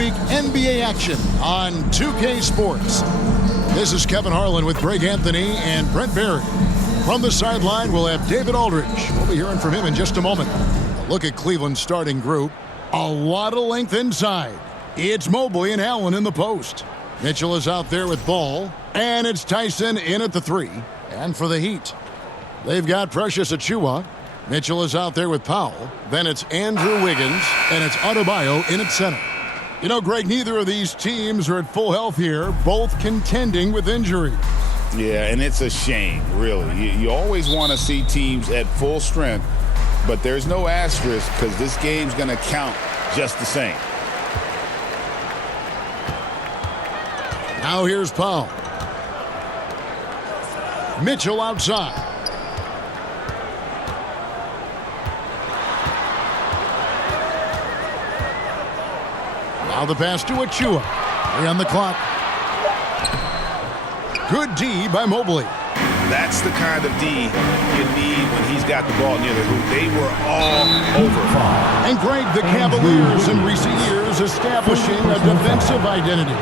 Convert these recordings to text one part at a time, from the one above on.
midweek NBA action on 2K Sports. This is Kevin Harlan with Greg Anthony and Brent Barry. From the sideline, we'll have David Aldridge. We'll be hearing from him in just a moment. A look at Cleveland's starting group. A lot of length inside. It's Mobley and Allen in the post. Mitchell is out there with Ball. And it's Tyson in at the 3. And for the Heat, they've got Precious Achiuwa. Mitchell is out there with Powell. Then it's Andrew Wiggins. And it's Adebayo in at center. You know, Greg, neither of these teams are at full health here, both contending with injuries. Yeah, and it's a shame, really. You always want to see teams at full strength, but there's no asterisk because this game's going to count just the same. Now here's Powell. Mitchell outside. Now the pass to Achiuwa. 3 on the clock. Good D by Mobley. That's the kind of D you need when he's got the ball near the hoop. They were all over. And Greg, the Cavaliers in recent years establishing a defensive identity.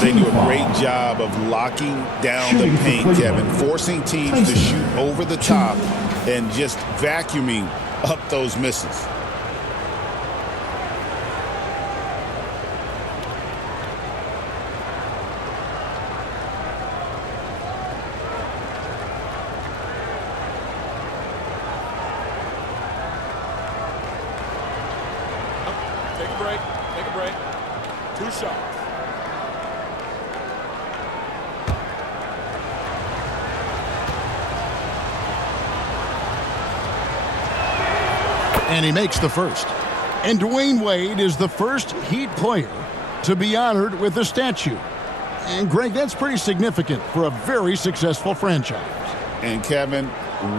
They do a great job of locking down the paint, Kevin, forcing teams to shoot over the top and just vacuuming up those misses. Take a break. 2 shots. And he makes the first. And Dwayne Wade is the first Heat player to be honored with a statue. And Greg, that's pretty significant for a very successful franchise. And Kevin,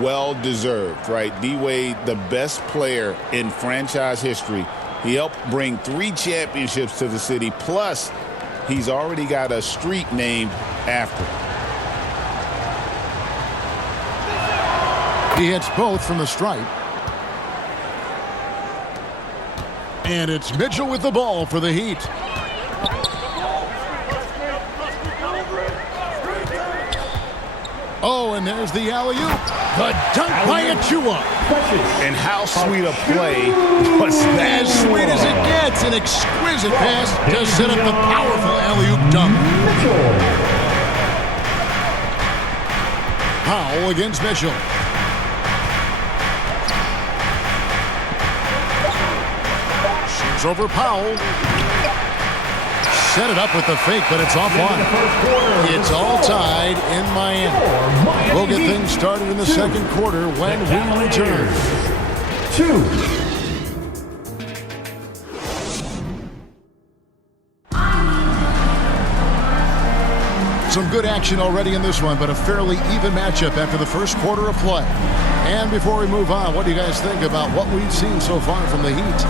well-deserved, right? D-Wade, the best player in franchise history. He helped bring 3 championships to the city, plus he's already got a street named after him. He hits both from the stripe. And it's Mitchell with the ball for the Heat. Oh, and there's the alley-oop. The dunk by Achiuwa. And how sweet a play was that? As sweet as it gets. An exquisite pass to set up the powerful alley-oop dunk. Powell against Mitchell. Shoots over Powell. Set it up with the fake, but it's offline. It's all tied in Miami. We'll get things started in the second quarter when we return. 2. Some good action already in this one, but a fairly even matchup after the first quarter of play. And before we move on, what do you guys think about what we've seen so far from the Heat?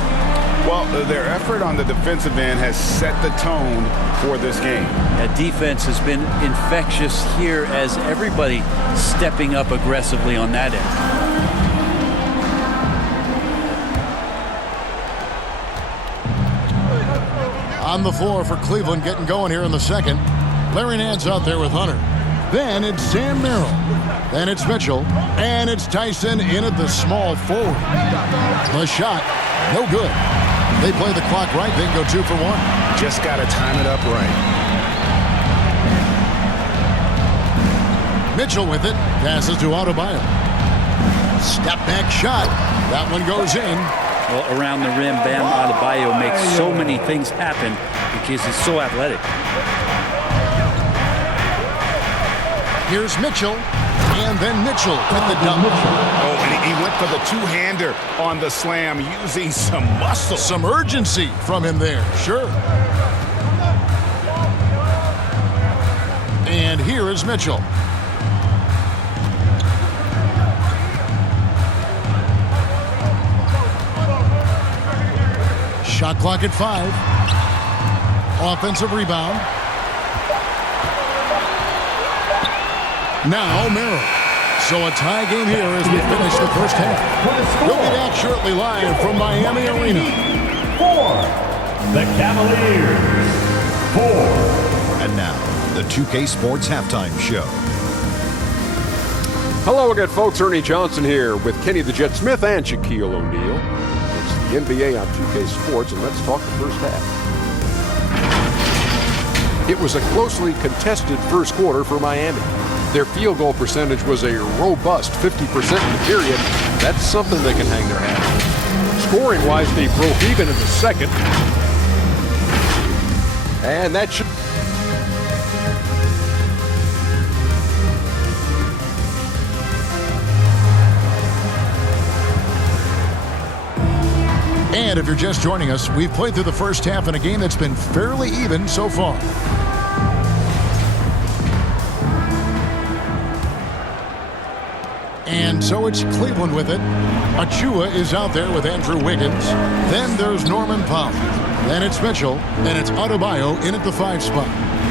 Well, their effort on the defensive end has set the tone for this game. That defense has been infectious here as everybody stepping up aggressively on that end. On the floor for Cleveland, getting going here in the second. Larry Nance out there with Hunter. Then it's Sam Merrill. Then it's Mitchell. And it's Tyson in at the small forward. The shot, no good. They play the clock right, they can go 2 for 1. Just got to time it up right. Mitchell with it. Passes to Adebayo. Step back shot. That one goes in. Well, around the rim, Bam Adebayo makes so many things happen because he's so athletic. Here's Mitchell. And then Mitchell with the dunk. Oh, and he went for the 2-hander on the slam, using some muscle. Some urgency from him there, sure. And here is Mitchell. Shot clock at 5. Offensive rebound. Now Merrill. So a tie game here as we finish the first half. We'll be back shortly live from Miami Arena. 4. the Cavaliers, 4. And now, the 2K Sports Halftime Show. Hello again, folks. Ernie Johnson here with Kenny the Jet Smith and Shaquille O'Neal. It's the NBA on 2K Sports, and let's talk the first half. It was a closely contested first quarter for Miami. Their field goal percentage was a robust 50% in the period. That's something they can hang their hat on. Scoring-wise, they broke even in the second. And that should... And if you're just joining us, we've played through the first half in a game that's been fairly even so far. And so it's Cleveland with it. Achua is out there with Andrew Wiggins. Then there's Norman Powell. Then it's Mitchell. Then it's Adebayo in at the 5 spot.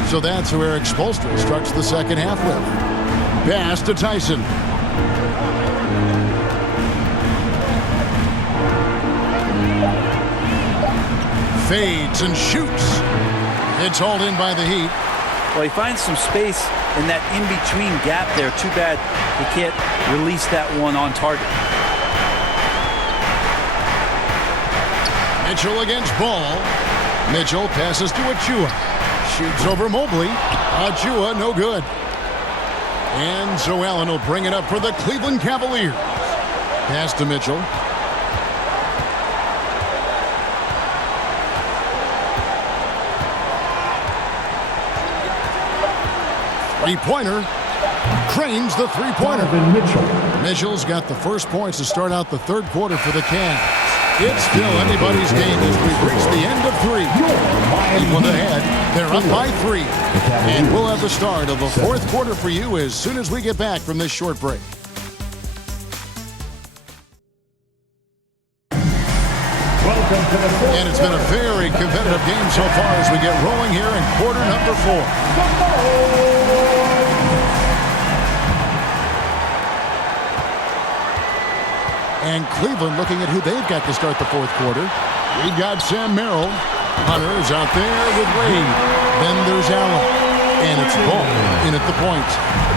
So that's who Eric Spoelstra starts the second half with. Pass to Tyson. Fades and shoots. It's hauled in by the Heat. Well, he finds some space in that in-between gap there. Too bad he can't release that one on target. Mitchell against Ball. Mitchell passes to Achua. Shoots over Mobley. Achua, no good. And so Allen will bring it up for the Cleveland Cavaliers. Pass to Mitchell. Three-pointer. Cranes the three-pointer. Mitchell's got the first points to start out the third quarter for the Cavs. It's still anybody's game as we've reached the end of 3. Cleveland ahead. They're up by 3. And we'll have the start of the fourth quarter for you as soon as we get back from this short break. And it's been a very competitive game so far as we get rolling here in quarter number 4. And Cleveland looking at who they've got to start the fourth quarter. We've got Sam Merrill. Hunter's out there with Wade. Then there's Allen. And it's Ball in at the point.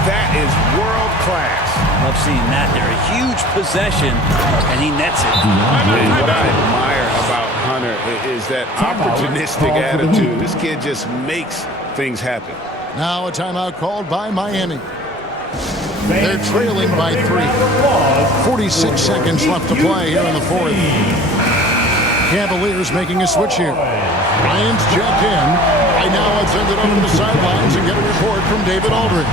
That is world class. Love seeing that there. A huge possession, and he nets it. And what I admire about Hunter is that opportunistic attitude. This kid just makes things happen. Now a timeout called by Miami. They're trailing by 3. 46 seconds left to play here in the fourth. Cavaliers making a switch here. Ryan's checked in. Right now let's send it over to the sidelines and get a report from David Aldridge.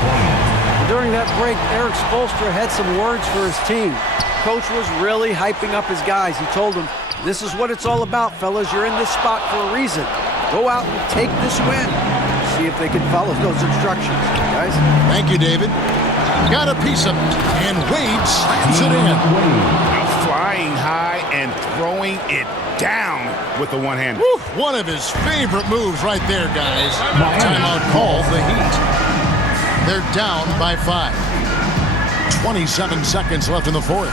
During that break, Eric Spoelstra had some words for his team. Coach was really hyping up his guys. He told them, this is what it's all about, fellas. You're in this spot for a reason. Go out and take this win. See if they can follow those instructions, guys. Thank you, David. Got a piece of it, and Wade slams it in. Flying high and throwing it down with the one-hander. One of his favorite moves right there, guys. Timeout called the Heat. They're down by 5. 27 seconds left in the fourth.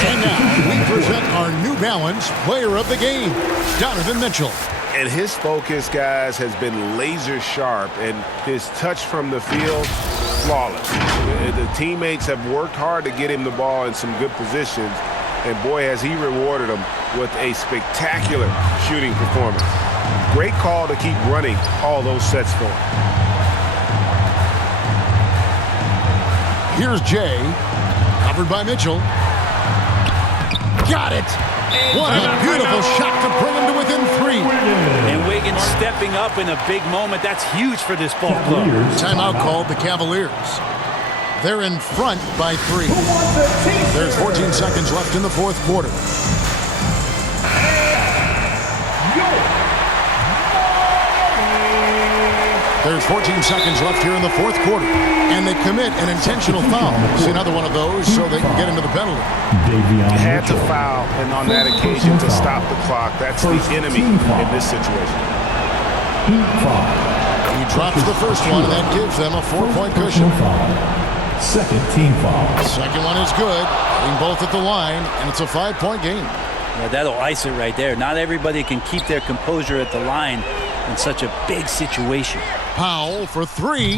And now we present our New Balance Player of the Game, Donovan Mitchell. And his focus, guys, has been laser sharp, and his touch from the field, flawless. The teammates have worked hard to get him the ball in some good positions, and boy, has he rewarded them with a spectacular shooting performance. Great call to keep running all those sets for him. Here's Jay, covered by Mitchell. Got it! What a beautiful shot to bring him to within 3. And Wiggins stepping up in a big moment. That's huge for this ball club. Timeout called the Cavaliers. They're in front by 3. There's 14 seconds left in the fourth quarter. There's 14 seconds left here in the fourth quarter. And they commit an intentional foul. See another one of those so they can get into the penalty. Had to foul, and on that occasion to stop the clock. That's the enemy in this situation. He drops the first one, and that gives them a 4-point cushion. Second team foul. Second one is good. Hitting both at the line, and it's a 5-point game. Yeah, that'll ice it right there. Not everybody can keep their composure at the line in such a big situation. Powell for three.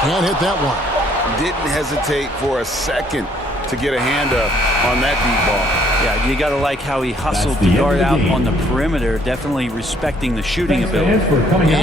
Can't hit that one. Didn't hesitate for a second to get a hand up on that deep ball. Yeah, you got to like how he hustled That's the the guard end of out the game. on the perimeter, definitely respecting the shooting Thanks, ability. fans, for coming out.